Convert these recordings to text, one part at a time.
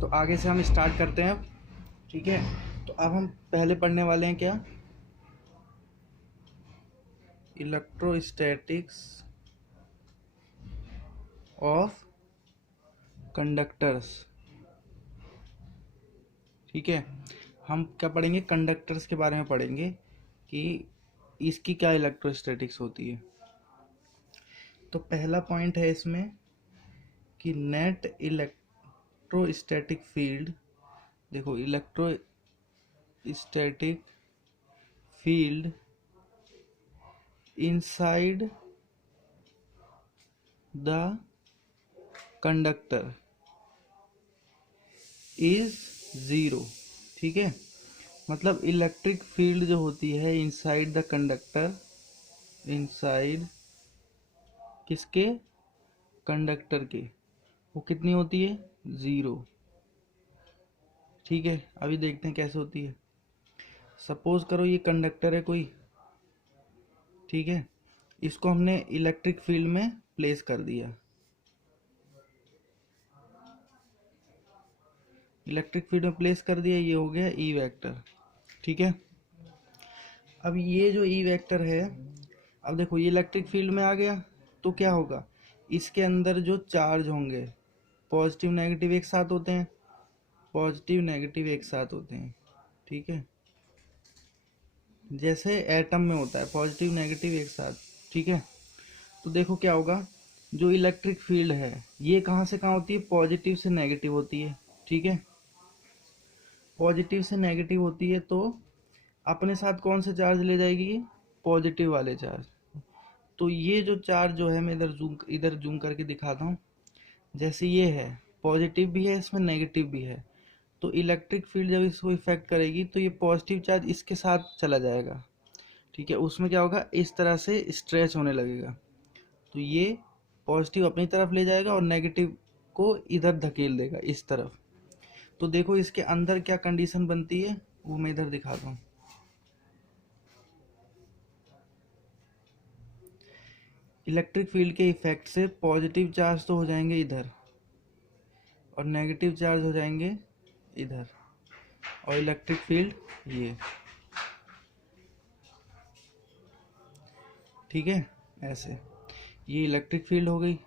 तो आगे से हम स्टार्ट करते हैं। ठीक है, तो अब हम पहले पढ़ने वाले हैं क्या, इलेक्ट्रोस्टैटिक्स ऑफ कंडक्टर्स। ठीक है, हम क्या पढ़ेंगे, कंडक्टर्स के बारे में पढ़ेंगे कि इसकी क्या इलेक्ट्रोस्टैटिक्स होती है। तो पहला पॉइंट है इसमें कि नेट इलेक्ट्रोस्टैटिक फील्ड। देखो, electrostatic field inside the conductor is zero. ठीक है, मतलब इलेक्ट्रिक फील्ड जो होती है इनसाइड द कंडक्टर, इनसाइड किसके, कंडक्टर के, वो कितनी होती है, ज़ीरो। ठीक है, अभी देखते हैं कैसे होती है। सपोज करो ये कंडक्टर है कोई, ठीक है, इसको हमने इलेक्ट्रिक फील्ड में प्लेस कर दिया। इलेक्ट्रिक फील्ड में प्लेस कर दिया, ये हो गया ई वेक्टर। ठीक है, अब ये जो ई वेक्टर है, अब देखो ये इलेक्ट्रिक फील्ड में आ गया तो क्या होगा, इसके अंदर जो चार्ज होंगे, पॉजिटिव नेगेटिव एक साथ होते हैं, पॉजिटिव नेगेटिव एक साथ होते हैं। ठीक है, जैसे एटम में होता है पॉजिटिव नेगेटिव एक साथ। ठीक है, तो देखो क्या होगा, जो इलेक्ट्रिक फील्ड है ये कहाँ से कहाँ होती है, पॉजिटिव से नेगेटिव होती है। ठीक है, पॉजिटिव से नेगेटिव होती है तो अपने साथ कौन से चार्ज ले जाएगी, पॉजिटिव वाले चार्ज। तो ये जो चार्ज जो है, मैं इधर जूम करके दिखाता हूँ। जैसे ये है, पॉजिटिव भी है इसमें, नेगेटिव भी है, तो इलेक्ट्रिक फील्ड जब इसको इफेक्ट करेगी तो ये पॉजिटिव चार्ज इसके साथ चला जाएगा। ठीक है, उसमें क्या होगा, इस तरह से स्ट्रेच होने लगेगा, तो ये पॉजिटिव अपनी तरफ ले जाएगा और नेगेटिव को इधर धकेल देगा इस तरफ। तो देखो इसके अंदर क्या कंडीशन बनती है, वो मैं इधर दिखाता हूँ। इलेक्ट्रिक फील्ड के इफेक्ट से पॉजिटिव चार्ज तो हो जाएंगे इधर और नेगेटिव चार्ज हो जाएंगे इधर, और इलेक्ट्रिक फील्ड ये। ठीक है, ऐसे ये इलेक्ट्रिक फील्ड हो गई।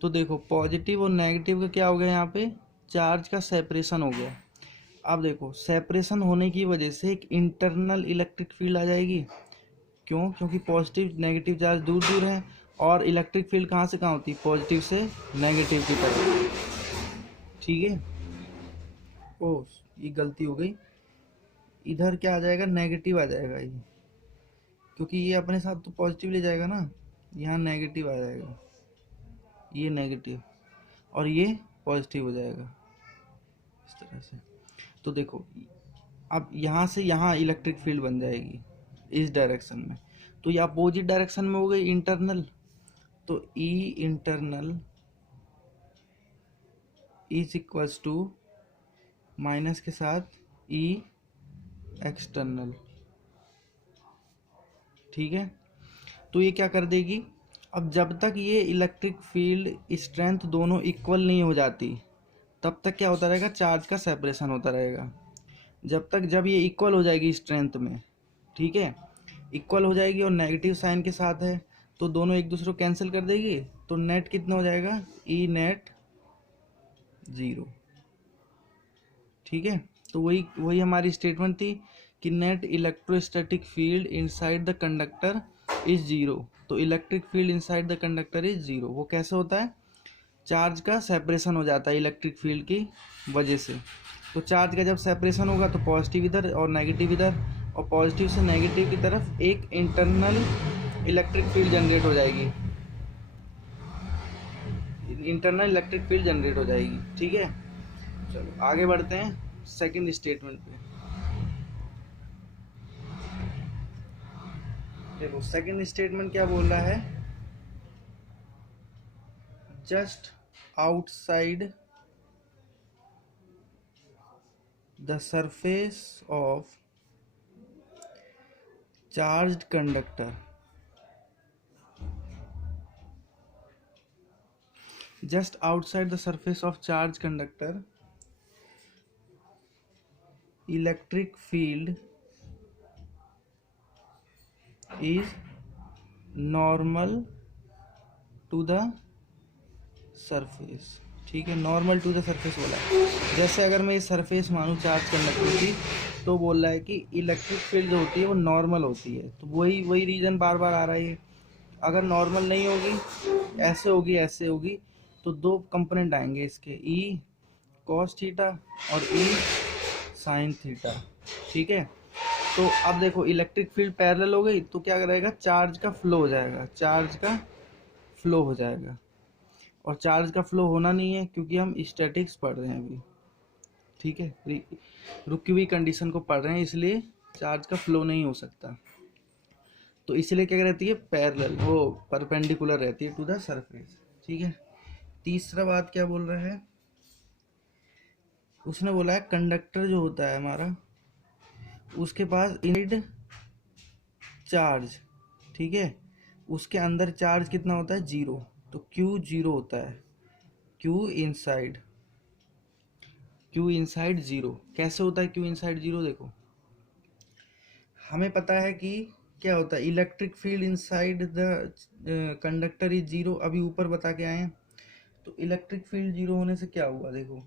तो देखो पॉजिटिव और नेगेटिव का क्या हो गया, यहाँ पे चार्ज का सेपरेशन हो गया। अब देखो सेपरेशन होने की वजह से एक इंटरनल इलेक्ट्रिक फील्ड आ जाएगी। क्यों, क्योंकि पॉजिटिव नेगेटिव चार्ज दूर दूर है, और इलेक्ट्रिक फील्ड कहाँ से कहाँ होती है, पॉजिटिव से नेगेटिव की तरफ। ठीक है, ओ ये गलती हो गई, इधर क्या आ जाएगा, नेगेटिव आ जाएगा ये, क्योंकि ये अपने साथ तो पॉजिटिव ले जाएगा ना, यहाँ नेगेटिव आ जाएगा, ये नेगेटिव और ये पॉजिटिव हो जाएगा इस तरह से। तो देखो अब यहाँ से यहाँ इलेक्ट्रिक फील्ड बन जाएगी इस डायरेक्शन में, तो ये अपोजिट डायरेक्शन में हो गई इंटरनल, तो E internal is equals to minus के साथ ई एक्सटर्नल। ठीक है, तो ये क्या कर देगी, अब जब तक ये इलेक्ट्रिक फील्ड स्ट्रेंथ दोनों इक्वल नहीं हो जाती तब तक क्या होता रहेगा, चार्ज का सेपरेशन होता रहेगा। जब ये इक्वल हो जाएगी स्ट्रेंथ में, ठीक है, इक्वल हो जाएगी और नेगेटिव साइन के साथ है, तो दोनों एक दूसरे को कैंसिल कर देगी, तो नेट कितना हो जाएगा, ई नेट ज़ीरो। ठीक है, तो वही वही हमारी स्टेटमेंट थी कि net electrostatic field inside the conductor is zero. तो electric field inside the conductor is zero. वो कैसे होता है, चार्ज का सेपरेशन हो जाता है इलेक्ट्रिक फील्ड की वजह से। तो चार्ज का जब सेपरेशन होगा तो पॉजिटिव इधर और नेगेटिव इधर, और पॉजिटिव से नेगेटिव की तरफ एक इंटरनल इलेक्ट्रिक फील्ड जनरेट हो जाएगी, इंटरनल इलेक्ट्रिक फील्ड जनरेट हो जाएगी। ठीक है, चलो आगे बढ़ते हैं सेकंड स्टेटमेंट पे। देखो सेकंड स्टेटमेंट क्या बोल रहा है, just outside the surface of charged conductor, just outside the surface of charged conductor electric field is normal to the surface. ठीक है, नॉर्मल टू द सरफेस बोला है। जैसे अगर मैं ये सरफेस मानूँ चार्ज कंडक्टर की, तो बोल रहा है कि इलेक्ट्रिक फील्ड जो होती है वो नॉर्मल होती है। तो वही वही रीजन बार बार आ रहा है। अगर नॉर्मल नहीं होगी, ऐसे होगी ऐसे होगी, तो दो कंपोनेंट आएंगे इसके, ई कॉस थीटा और ई साइन थीटा। ठीक है, तो अब देखो इलेक्ट्रिक फील्ड पैरेलल हो गई, तो क्या करेगा, चार्ज का फ्लो हो जाएगा, चार्ज का फ्लो हो जाएगा। और चार्ज का फ्लो होना नहीं है, क्योंकि हम स्टैटिक्स पढ़ रहे हैं अभी। ठीक है, रुकी हुई कंडीशन को पढ़ रहे हैं, इसलिए चार्ज का फ्लो नहीं हो सकता। तो इसलिए क्या रहती है, पैरेलल, वो परपेंडिकुलर रहती है टू द सरफेस। ठीक है, तीसरा बात क्या बोल रहा है, उसने बोला है कंडक्टर जो होता है हमारा, उसके पास इनसाइड चार्ज, ठीक है, उसके अंदर चार्ज कितना होता है, जीरो। तो क्यू जीरो होता है, क्यू इनसाइड जीरो। कैसे होता है क्यू इनसाइड जीरो, देखो हमें पता है कि क्या होता है, electric field inside the conductor is zero, अभी ऊपर बता के आए हैं। तो इलेक्ट्रिक फील्ड जीरो होने से क्या हुआ, देखो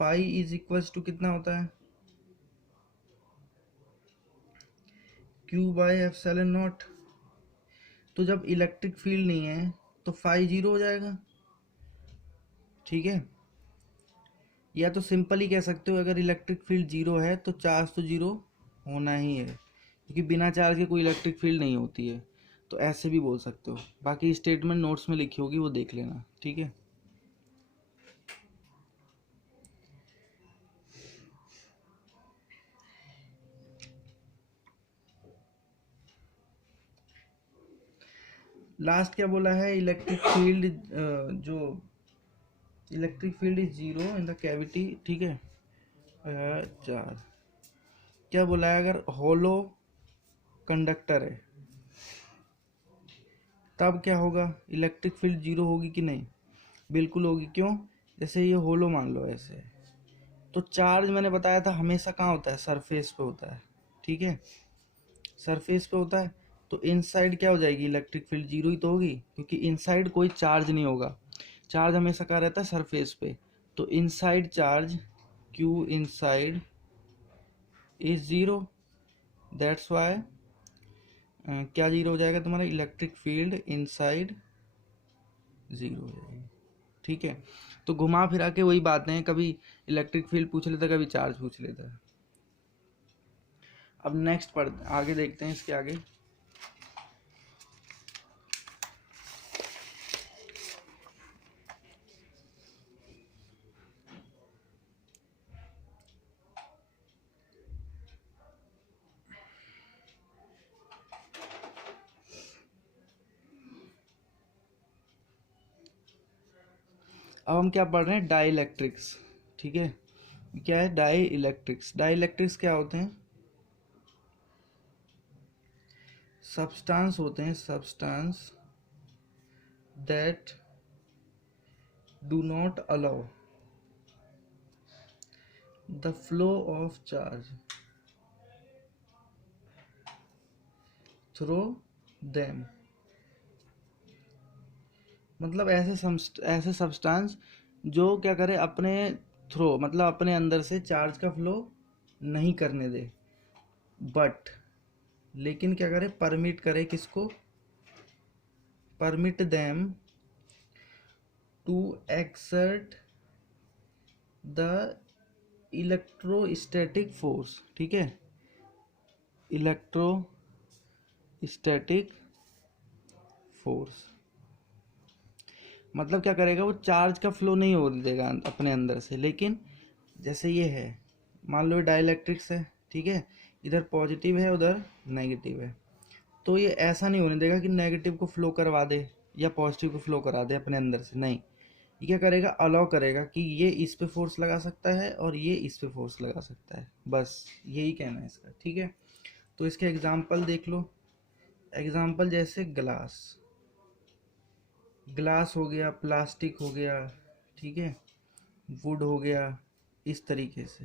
फाई इज इक्वल्स टू कितना होता है, क्यू बाय एप्सिलॉन नॉट। तो जब इलेक्ट्रिक फील्ड नहीं है तो फाई जीरो हो जाएगा। ठीक है, या तो सिंपल ही कह सकते हो, अगर इलेक्ट्रिक फील्ड जीरो है तो चार्ज तो जीरो होना ही है, क्योंकि बिना चार्ज के कोई इलेक्ट्रिक फील्ड नहीं होती है। तो ऐसे भी बोल सकते हो, बाकी स्टेटमेंट नोट्स में लिखी होगी, वो देख लेना। ठीक है, लास्ट क्या बोला है, इलेक्ट्रिक फील्ड जो electric field is zero in the cavity. ठीक है, चार क्या बोला है, अगर होलो कंडक्टर है तब क्या होगा, इलेक्ट्रिक फील्ड जीरो होगी कि नहीं, बिल्कुल होगी। क्यों, जैसे ये होलो मान लो ऐसे है, तो चार्ज मैंने बताया था हमेशा कहाँ होता है, सरफेस पे होता है। ठीक है, सरफेस पे होता है, तो इनसाइड क्या हो जाएगी, इलेक्ट्रिक फील्ड जीरो ही तो होगी, क्योंकि इनसाइड कोई चार्ज नहीं होगा, चार्ज हमेशा कहाँ रहता है, सरफेस पे। तो inside charge Q inside is zero, that's why क्या जीरो हो जाएगा तुम्हारा, इलेक्ट्रिक फील्ड इनसाइड जीरो हो जाएगी। ठीक है, तो घुमा फिरा के वही बातें हैं, कभी इलेक्ट्रिक फील्ड पूछ लेता, कभी चार्ज पूछ लेता। अब नेक्स्ट पढ़ आगे देखते हैं, इसके आगे अब हम क्या पढ़ रहे हैं, डाई इलेक्ट्रिक्स। ठीक है, क्या है डाई इलेक्ट्रिक्स, डाई इलेक्ट्रिक्स क्या होते हैं, सब्सटेंस होते हैं, substance that do not allow the flow of charge through them. मतलब ऐसे सब्सटेंस जो क्या करे, अपने थ्रो मतलब अपने अंदर से चार्ज का फ्लो नहीं करने दे, बट लेकिन क्या करे, परमिट करे, किसको, permit them to exert the electrostatic force. ठीक है, इलेक्ट्रोस्टैटिक फोर्स मतलब क्या करेगा, वो चार्ज का फ्लो नहीं हो देगा अपने अंदर से, लेकिन जैसे ये है, मान लो डाइलेक्ट्रिक्स है, ठीक है, इधर पॉजिटिव है उधर नेगेटिव है, तो ये ऐसा नहीं होने देगा कि नेगेटिव को फ्लो करवा दे या पॉजिटिव को फ्लो करा दे अपने अंदर से, नहीं, ये क्या करेगा, अलाउ करेगा कि ये इस पे फोर्स लगा सकता है और ये इस पे फोर्स लगा सकता है, बस यही कहना है इसका। ठीक है, तो इसके एग्जाम्पल देख लो, एग्जाम्पल जैसे ग्लास हो गया, प्लास्टिक हो गया, ठीक है, वुड हो गया, इस तरीके से।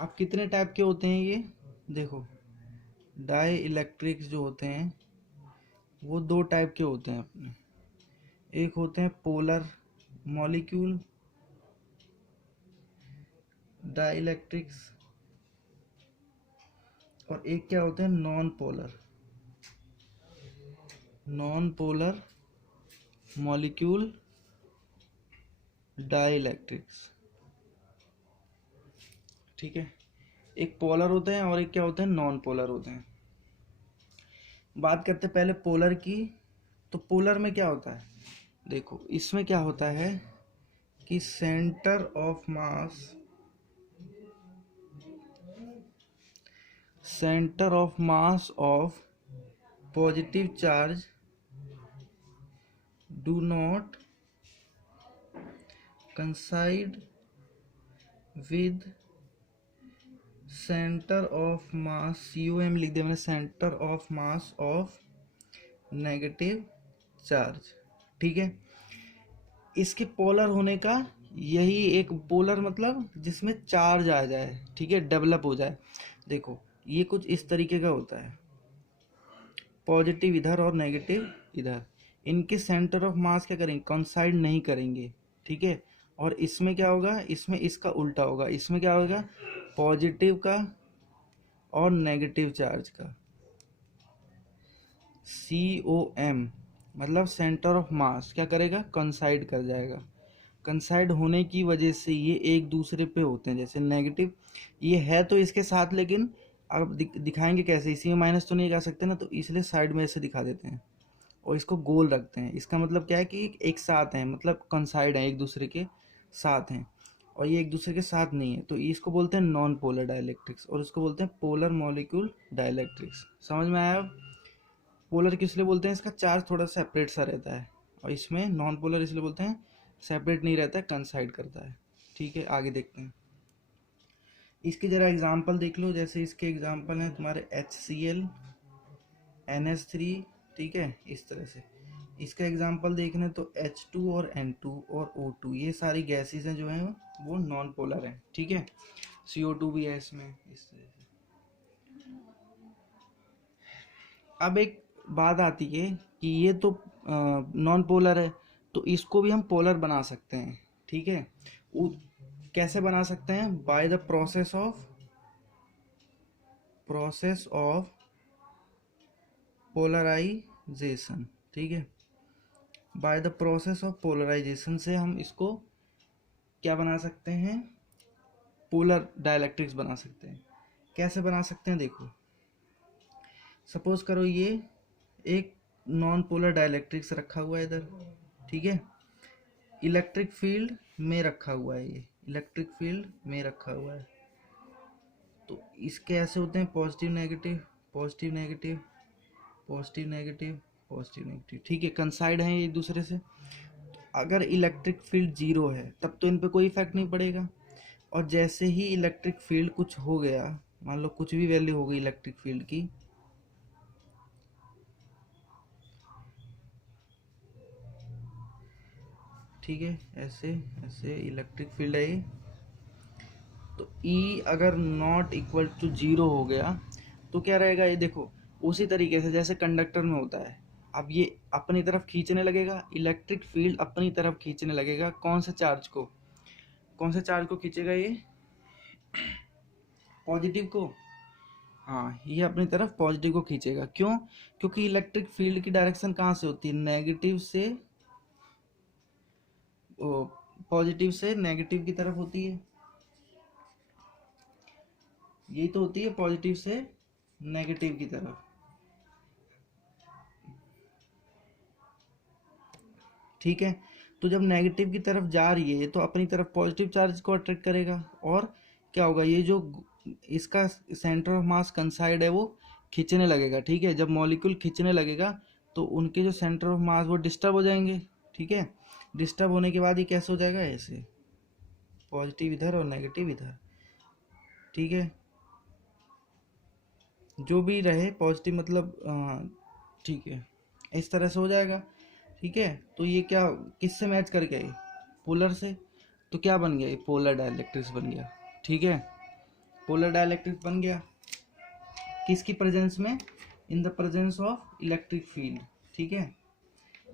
अब कितने टाइप के होते हैं ये देखो, डाई इलेक्ट्रिक्स जो होते हैं वो दो टाइप के होते हैं अपने। एक होते हैं पोलर मॉलिक्यूल डाई इलेक्ट्रिक्स, और एक क्या होते हैं non polar molecule dielectrics. ठीक है, एक पोलर होते हैं और एक क्या होते हैं नॉन पोलर होते हैं। बात करते हैं पहले पोलर की। तो पोलर में क्या होता है, देखो इसमें क्या होता है कि centre of mass of positive charge do not कंसाइड with centre of mass, COM लिख दिया मैंने, centre of mass of negative charge. ठीक है, इसके पोलर होने का यही एक, पोलर मतलब जिसमें चार्ज आ जाए, ठीक है, डेवलप हो जाए। देखो ये कुछ इस तरीके का होता है, पॉजिटिव इधर और नेगेटिव इधर, इनके सेंटर ऑफ मास क्या करेंगे, कंसाइड नहीं करेंगे। ठीक है, और इसमें क्या होगा, इसमें इसका उल्टा होगा, इसमें क्या होगा, पॉजिटिव का और नेगेटिव चार्ज का, COM मतलब सेंटर ऑफ मास क्या करेगा, कंसाइड कर जाएगा। कंसाइड होने की वजह से ये एक दूसरे पे होते हैं, जैसे नेगेटिव ये है तो इसके साथ, लेकिन अब दिखाएंगे कैसे, इसी में माइनस तो नहीं कर सकते ना, तो इसलिए साइड में ऐसे दिखा देते हैं और इसको गोल रखते हैं। इसका मतलब क्या है कि एक साथ हैं, मतलब कंसाइड है, एक दूसरे के साथ हैं, और ये एक दूसरे के साथ नहीं है, तो इसको बोलते हैं नॉन पोलर डाइलेक्ट्रिक्स, और इसको बोलते हैं पोलर मॉलिक्यूल डाइलेक्ट्रिक्स। समझ में आया अब? पोलर किस लिए बोलते हैं, इसका चार्ज थोड़ा सेपरेट सा रहता है, और इसमें नॉन पोलर इसलिए बोलते हैं सेपरेट नहीं रहता है, कंसाइड करता है। ठीक है, आगे देखते हैं इसके जरा एग्जाम्पल देख लो। जैसे इसके एग्जाम्पल हैं तुम्हारे HCl NH3, ठीक है, इस तरह से। इसका एग्जाम्पल देखने तो H2 और N2 और O2, ये सारी गैसेस हैं जो हैं वो नॉन पोलर हैं। ठीक है, CO2 भी है इसमें, इस तरह से। अब एक बात आती है कि ये तो नॉन पोलर है, तो इसको भी हम पोलर बना सकते हैं। ठीक है, कैसे बना सकते हैं, by the process of polarization. ठीक है, by the process of polarization से हम इसको क्या बना सकते हैं, पोलर डाइलेक्ट्रिक्स बना सकते हैं। कैसे बना सकते हैं, देखो सपोज करो ये एक नॉन पोलर डाइलेक्ट्रिक्स रखा हुआ है इधर। ठीक है, इलेक्ट्रिक फील्ड में रखा हुआ है, ये इलेक्ट्रिक फील्ड में रखा हुआ है। तो इसके ऐसे होते हैं positive negative positive negative positive negative positive negative. ठीक है, कंसाइड हैं एक दूसरे से। तो अगर इलेक्ट्रिक फील्ड 0 है तब तो इन पे कोई इफेक्ट नहीं पड़ेगा, और जैसे ही इलेक्ट्रिक फील्ड कुछ हो गया, मान लो कुछ भी वैल्यू हो गई इलेक्ट्रिक फील्ड की, ठीक है, ऐसे ऐसे इलेक्ट्रिक फील्ड है ये, तो E अगर नॉट इक्वल टू 0 हो गया तो क्या रहेगा, ये देखो उसी तरीके से जैसे कंडक्टर में होता है। अब ये अपनी तरफ खींचने लगेगा, इलेक्ट्रिक फील्ड अपनी तरफ खींचने लगेगा, कौन से चार्ज को खींचेगा, ये पॉजिटिव को। हाँ, ये अपनी तरफ पॉजिटिव को खींचेगा। क्यों, क्योंकि इलेक्ट्रिक फील्ड की डायरेक्शन कहाँ से होती है, नेगेटिव से पॉजिटिव से नेगेटिव की तरफ होती है, यही तो होती है, पॉजिटिव से नेगेटिव की तरफ। ठीक है, तो जब नेगेटिव की तरफ जा रही है तो अपनी तरफ पॉजिटिव चार्ज को अट्रैक्ट करेगा, और क्या होगा, ये जो इसका सेंटर ऑफ मास कंसाइड है वो खींचने लगेगा। ठीक है, जब मॉलिक्यूल खींचने लगेगा तो उनके जो सेंटर ऑफ मास वो डिस्टर्ब हो जाएंगे। ठीक है, डिस्टर्ब होने के बाद ये कैसे हो जाएगा, ऐसे पॉजिटिव इधर और नेगेटिव इधर। ठीक है, जो भी रहे पॉजिटिव मतलब ठीक है, इस तरह से हो जाएगा। ठीक है, तो ये क्या किससे मैच कर गया, पोलर से, तो क्या बन गया, ये पोलर डाइलेक्ट्रिक्स बन गया। ठीक है, पोलर डाइलेक्ट्रिक बन गया किसकी प्रेजेंस में, in the presence of electric field. ठीक है,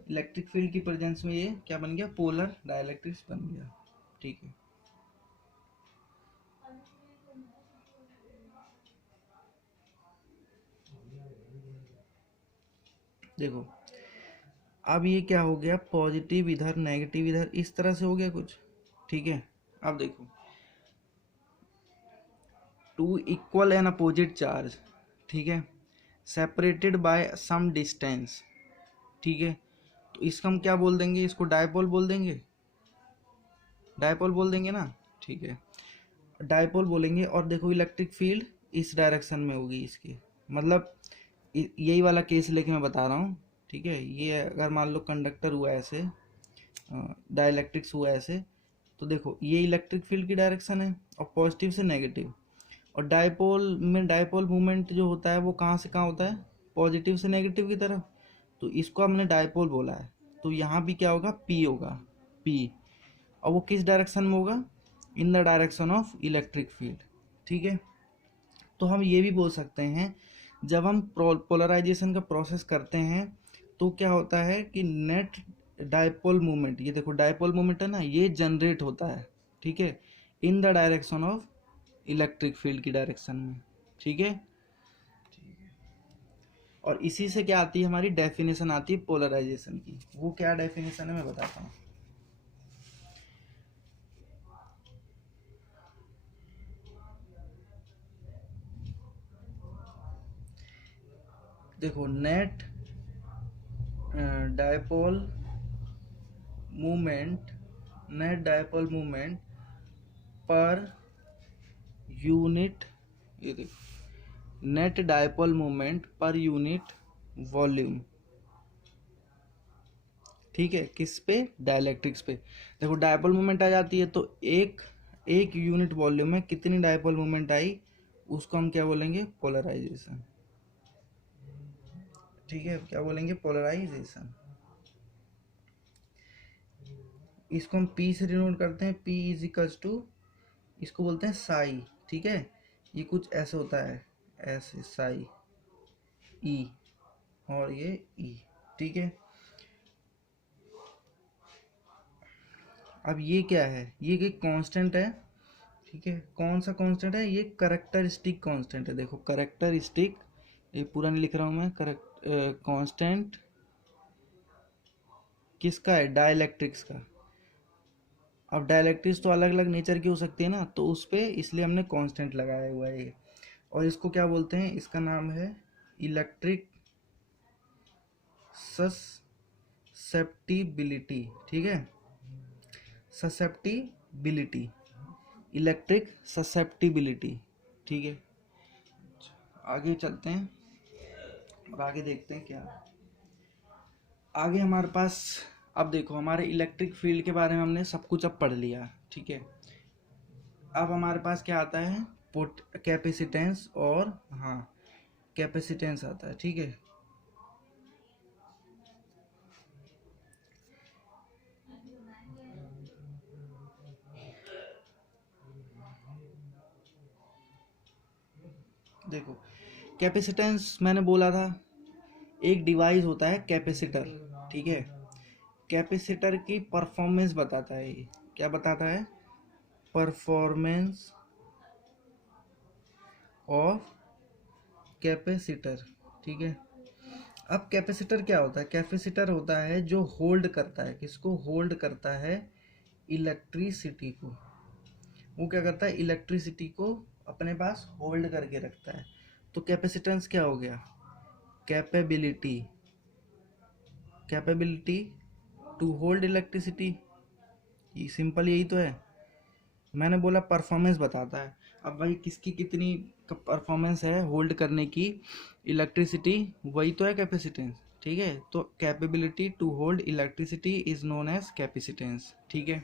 इलेक्ट्रिक फील्ड की प्रेजेंस में ये क्या बन गया, पोलर डाइलेक्ट्रिक्स बन गया। ठीक है, देखो अब ये क्या हो गया, पॉजिटिव इधर नेगेटिव इधर, इस तरह से हो गया कुछ। ठीक है, अब देखो two equal and opposite charge, ठीक है, सेपरेटेड बाय सम डिस्टेंस। ठीक है, तो इसका हम क्या बोल देंगे, इसको डायपोल बोल देंगे, डायपोल बोल देंगे ना। ठीक है, डायपोल बोलेंगे। और देखो इलेक्ट्रिक फील्ड इस डायरेक्शन में होगी इसकी, मतलब यही वाला केस लेके मैं बता रहा हूँ। ठीक है, ये अगर मान लो कंडक्टर हुआ ऐसे, डाइलेक्ट्रिक्स हुआ ऐसे, तो देखो ये इलेक्ट्रिक फील्ड की डायरेक्शन है और पॉजिटिव से नेगेटिव। और डायपोल में डायपोल मूवमेंट जो होता है वो कहाँ से कहाँ होता है, पॉजिटिव से नेगेटिव की तरफ। तो इसको हमने डायपोल बोला है, तो यहाँ भी क्या होगा, पी होगा, पी। और वो किस डायरेक्शन में होगा, in the direction of electric field. ठीक है, तो हम ये भी बोल सकते हैं जब हम पोलराइजेशन का प्रोसेस करते हैं तो क्या होता है कि नेट डायपोल मूवमेंट, ये देखो डायपोल मूवमेंट है ना, ये जनरेट होता है। ठीक है, in the direction of electric field की डायरेक्शन में। ठीक है, और इसी से क्या आती है, हमारी डेफिनेशन आती है पोलराइजेशन की। वो क्या डेफिनेशन है मैं बताता हूँ। देखो net dipole movement, net dipole movement per unit, ये देखो net dipole movement per unit volume. ठीक है, किस पे, डाइलेक्ट्रिक्स पे। देखो डायपोल मूवमेंट आ जाती है तो एक यूनिट वॉल्यूम में कितनी डायपोल मूवमेंट आई, उसको हम क्या बोलेंगे, पोलराइजेशन। ठीक है, क्या बोलेंगे, पोलराइजेशन। इसको हम P से डिनोट करते हैं, P इज इक्वल्स टू, इसको बोलते हैं साई। ठीक है, ये कुछ ऐसे होता है, ऐसे साई E, और ये E। ठीक है, अब ये क्या है, ये एक कांस्टेंट है। ठीक है, कौन सा कांस्टेंट है, ये कैरेक्टरिस्टिक कांस्टेंट है। देखो कैरेक्टरिस्टिक, ये पूरा नहीं लिख रहा हूँ मैं, करेक्ट कांस्टेंट किसका है, डाइलेक्ट्रिक्स का। अब डाइलेक्ट्रिक्स तो अलग अलग नेचर की हो सकती है ना, तो उस पे इसलिए हमने कांस्टेंट लगाया हुआ है ये। और इसको क्या बोलते हैं, इसका नाम है इलेक्ट्रिक ससेप्टिबिलिटी। ठीक है, ससेप्टिबिलिटी, इलेक्ट्रिक ससेप्टिबिलिटी। ठीक है, आगे चलते हैं और आगे देखते हैं क्या आगे हमारे पास। अब देखो हमारे इलेक्ट्रिक फील्ड के बारे में हमने सब कुछ अब पढ़ लिया। ठीक है, अब हमारे पास क्या आता है, पोट कैपेसिटेंस, और हाँ कैपेसिटेंस आता है। ठीक है, देखो कैपेसिटेंस मैंने बोला था एक डिवाइस होता है कैपेसिटर। ठीक है, कैपेसिटर की परफॉर्मेंस बताता है, ये क्या बताता है, परफॉर्मेंस ऑफ कैपेसिटर। ठीक है, अब कैपेसिटर क्या होता है, कैपेसिटर होता है जो होल्ड करता है, किसको होल्ड करता है, इलेक्ट्रिसिटी को। वो क्या करता है, इलेक्ट्रिसिटी को अपने पास होल्ड करके रखता है। तो कैपेसिटेंस क्या हो गया, capability, capability to hold electricity. ये सिंपल यही तो है, मैंने बोला परफॉर्मेंस बताता है। अब भाई किसकी कितनी परफॉर्मेंस है होल्ड करने की इलेक्ट्रिसिटी, वही तो है कैपेसिटेंस। ठीक है, तो capability to hold electricity is known as capacitance. ठीक है,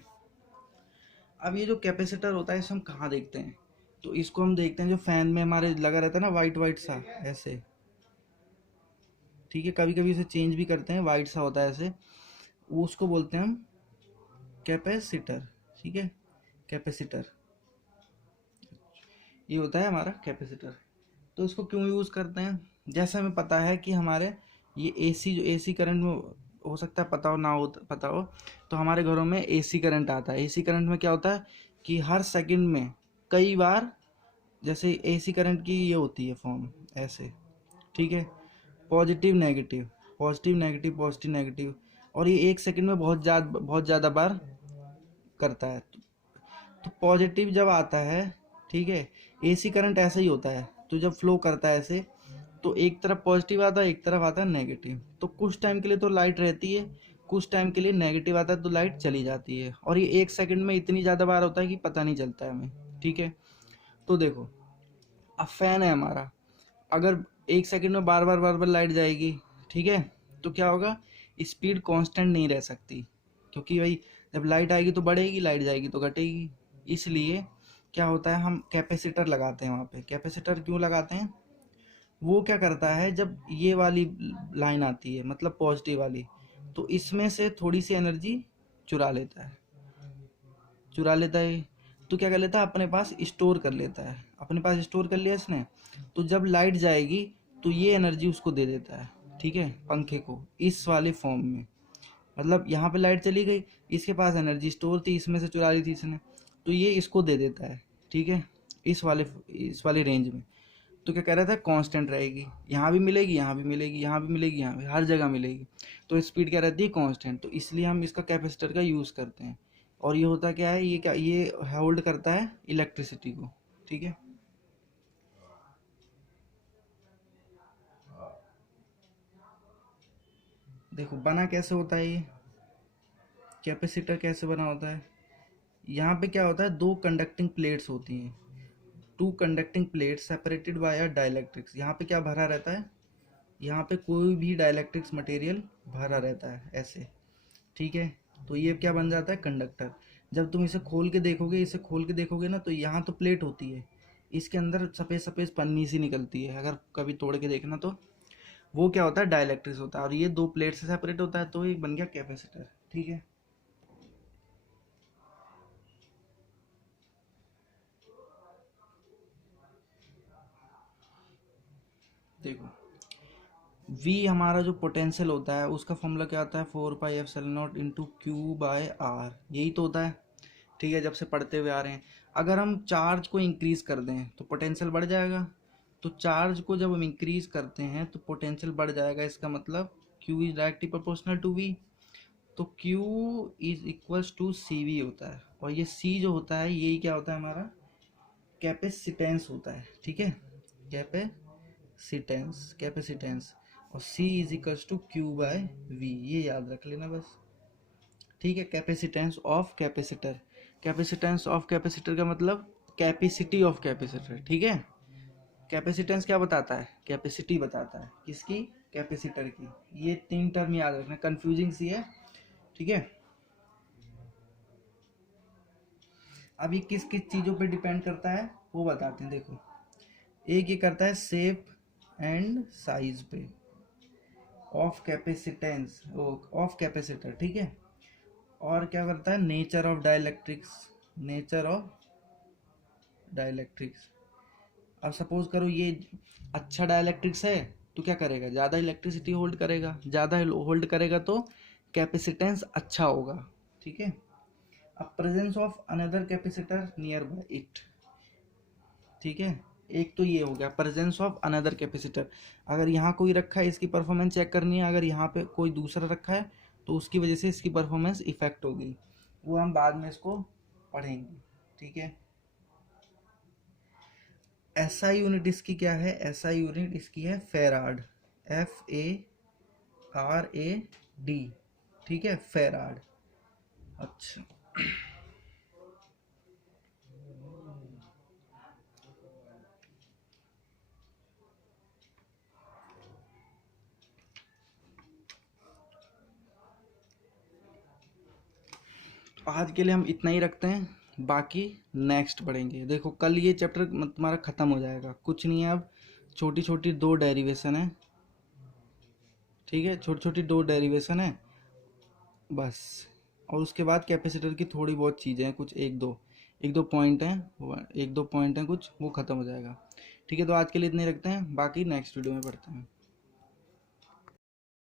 अब ये जो कैपेसिटर होता है इसे हम कहाँ देखते हैं, तो इसको हम देखते हैं जो फैन में हमारे लगा रहता है ना, वाइट वाइट सा ऐसे। ठीक है, कभी कभी इसे चेंज भी करते हैं, वाइट सा होता है ऐसे, वो उसको बोलते हैं हम कैपेसिटर। ठीक है, कैपेसिटर, ये होता है हमारा कैपेसिटर। तो इसको क्यों यूज़ करते हैं? जैसे हमें पता है कि हमारे ये एसी, जो एसी करंट में हो सकता है पता हो ना हो, पता हो, तो हमारे घरों में एसी करंट आता है। एसी करंट में क्या होता है कि हर सेकंड में कई बार, जैसे एसी करंट की ये होती है फॉर्म ऐसे, ठीक है, positive negative, positive negative, positive negative, और ये एक सेकंड में बहुत ज़्यादा बार करता है। तो पॉजिटिव जब आता है, ठीक है, एसी करंट ऐसा ही होता है, तो जब फ्लो करता है ऐसे, तो एक तरफ पॉजिटिव आता है, एक तरफ आता है नेगेटिव। तो कुछ टाइम के लिए तो लाइट रहती है, कुछ टाइम के लिए नेगेटिव आता है तो लाइट चली जाती है, और ये एक सेकंड में इतनी ज़्यादा बार होता है कि पता नहीं चलता है हमें, ठीक है। तो देखो, अब फैन है हमारा, अगर एक सेकंड में बार बार लाइट जाएगी, ठीक है, तो क्या होगा, स्पीड कांस्टेंट नहीं रह सकती, क्योंकि भाई जब लाइट आएगी तो बढ़ेगी, लाइट जाएगी तो घटेगी। इसलिए क्या होता है, हम कैपेसिटर लगाते हैं वहाँ पे। कैपेसिटर क्यों लगाते हैं? वो क्या करता है, जब ये वाली लाइन आती है, मतलब पॉजिटिव वाली, तो इसमें से थोड़ी सी एनर्जी चुरा लेता है, चुरा लेता है। तो क्या कर लेता है, अपने पास स्टोर कर लेता है, अपने पास स्टोर कर लिया इसने। तो जब लाइट जाएगी तो ये एनर्जी उसको दे देता है, ठीक है, पंखे को, इस वाले फॉर्म में। मतलब यहाँ पे लाइट चली गई, इसके पास एनर्जी स्टोर थी, इसमें से चुरा ली थी इसने, तो ये इसको दे देता है, ठीक है, इस वाले रेंज में। तो क्या कह रहा था, कांस्टेंट रहेगी, यहाँ भी मिलेगी, यहाँ भी मिलेगी, यहाँ भी मिलेगी, यहाँ भी, हर जगह मिलेगी। तो स्पीड क्या रहती है, कांस्टेंट। तो इसलिए हम इसका कैपेसिटर का यूज़ करते हैं। और ये होता क्या है, ये होल्ड करता है इलेक्ट्रिसिटी को, ठीक है। देखो बना कैसे होता है ये कैपेसिटर, कैसे बना होता है। यहाँ पे क्या होता है, दो कंडक्टिंग प्लेट्स होती हैं, two conducting plates separated by a dielectrics. यहाँ पे क्या भरा रहता है, यहाँ पे कोई भी डाइलेक्ट्रिक्स मटेरियल भरा रहता है ऐसे, ठीक है। तो ये क्या बन जाता है, कंडक्टर। जब तुम इसे खोल के देखोगे, इसे खोल के देखोगे ना, तो यहाँ तो प्लेट होती है, इसके अंदर सफ़ेद सफ़ेद पन्नी सी निकलती है, अगर कभी तोड़ के देखना तो। वो क्या होता है, डाइलेक्ट्रिक्स होता है, और ये दो प्लेट से सेपरेट होता है, तो एक बन गया कैपेसिटर, ठीक है। देखो, V हमारा जो पोटेंशियल होता है उसका फॉर्मूला क्या आता है, 4 pi epsilon naught into q by r, यही तो होता है, ठीक है, जब से पढ़ते हुए आ रहे हैं। अगर हम चार्ज को इंक्रीज कर दें तो पोटेंशियल बढ़ जाएगा, तो चार्ज को जब हम इंक्रीज करते हैं तो पोटेंशियल बढ़ जाएगा, इसका मतलब Q is directly proportional to V। तो Q is equals to CV होता है, और ये C जो होता है यही क्या होता है, हमारा कैपेसिटेंस होता है, ठीक है, कैपेसिटेंस। और C is equals to Q by V, ये याद रख लेना बस, ठीक है। Capacitance of capacitor, capacitance of capacitor का मतलब कैपेसिटी ऑफ कैपेसिटर, ठीक है। कैपेसिटेंस क्या बताता है, कैपेसिटी बताता है, किसकी, कैपेसिटर की। ये तीन टर्म याद रखना, कंफ्यूजिंग सी है, ठीक है। अब ये किस किस चीज़ों पे डिपेंड करता है वो बताते हैं। देखो, एक ये करता है शेप एंड साइज पे ऑफ कैपेसिटेंस, ऑफ कैपेसिटर, ठीक है। और क्या करता है, nature of dielectrics, nature of dielectrics. अब सपोज करो ये अच्छा डाइलेक्ट्रिक्स है, तो क्या करेगा, ज़्यादा इलेक्ट्रिसिटी होल्ड करेगा, ज़्यादा होल्ड करेगा तो कैपेसिटेंस अच्छा होगा, ठीक है। अब presence of another capacitor near by it, ठीक है। एक तो ये हो गया प्रेजेंस ऑफ अनदर कैपेसिटर, अगर यहाँ कोई रखा है इसकी परफॉर्मेंस चेक करनी है, अगर यहाँ पे कोई दूसरा रखा है तो उसकी वजह से इसकी परफॉर्मेंस इफेक्ट होगी, वो हम बाद में इसको पढ़ेंगे, ठीक है। एसआई यूनिट इसकी क्या है, एसआई यूनिट इसकी है फेराड, FARAD, ठीक है, फेराड। अच्छा, आज के लिए हम इतना ही रखते हैं, बाकी नेक्स्ट पढ़ेंगे। देखो कल ये चैप्टर तुम्हारा ख़त्म हो जाएगा, कुछ नहीं है अब, छोटी छोटी दो डेरिवेशन है, ठीक है, छोटी छोटी दो डेरिवेशन है बस। और उसके बाद कैपेसिटर की थोड़ी बहुत चीज़ें हैं, कुछ एक दो, एक दो पॉइंट हैं, एक दो पॉइंट हैं कुछ, वो ख़त्म हो जाएगा। ठीक है, तो आज के लिए इतने रखते हैं, बाकी नेक्स्ट वीडियो में पढ़ते हैं।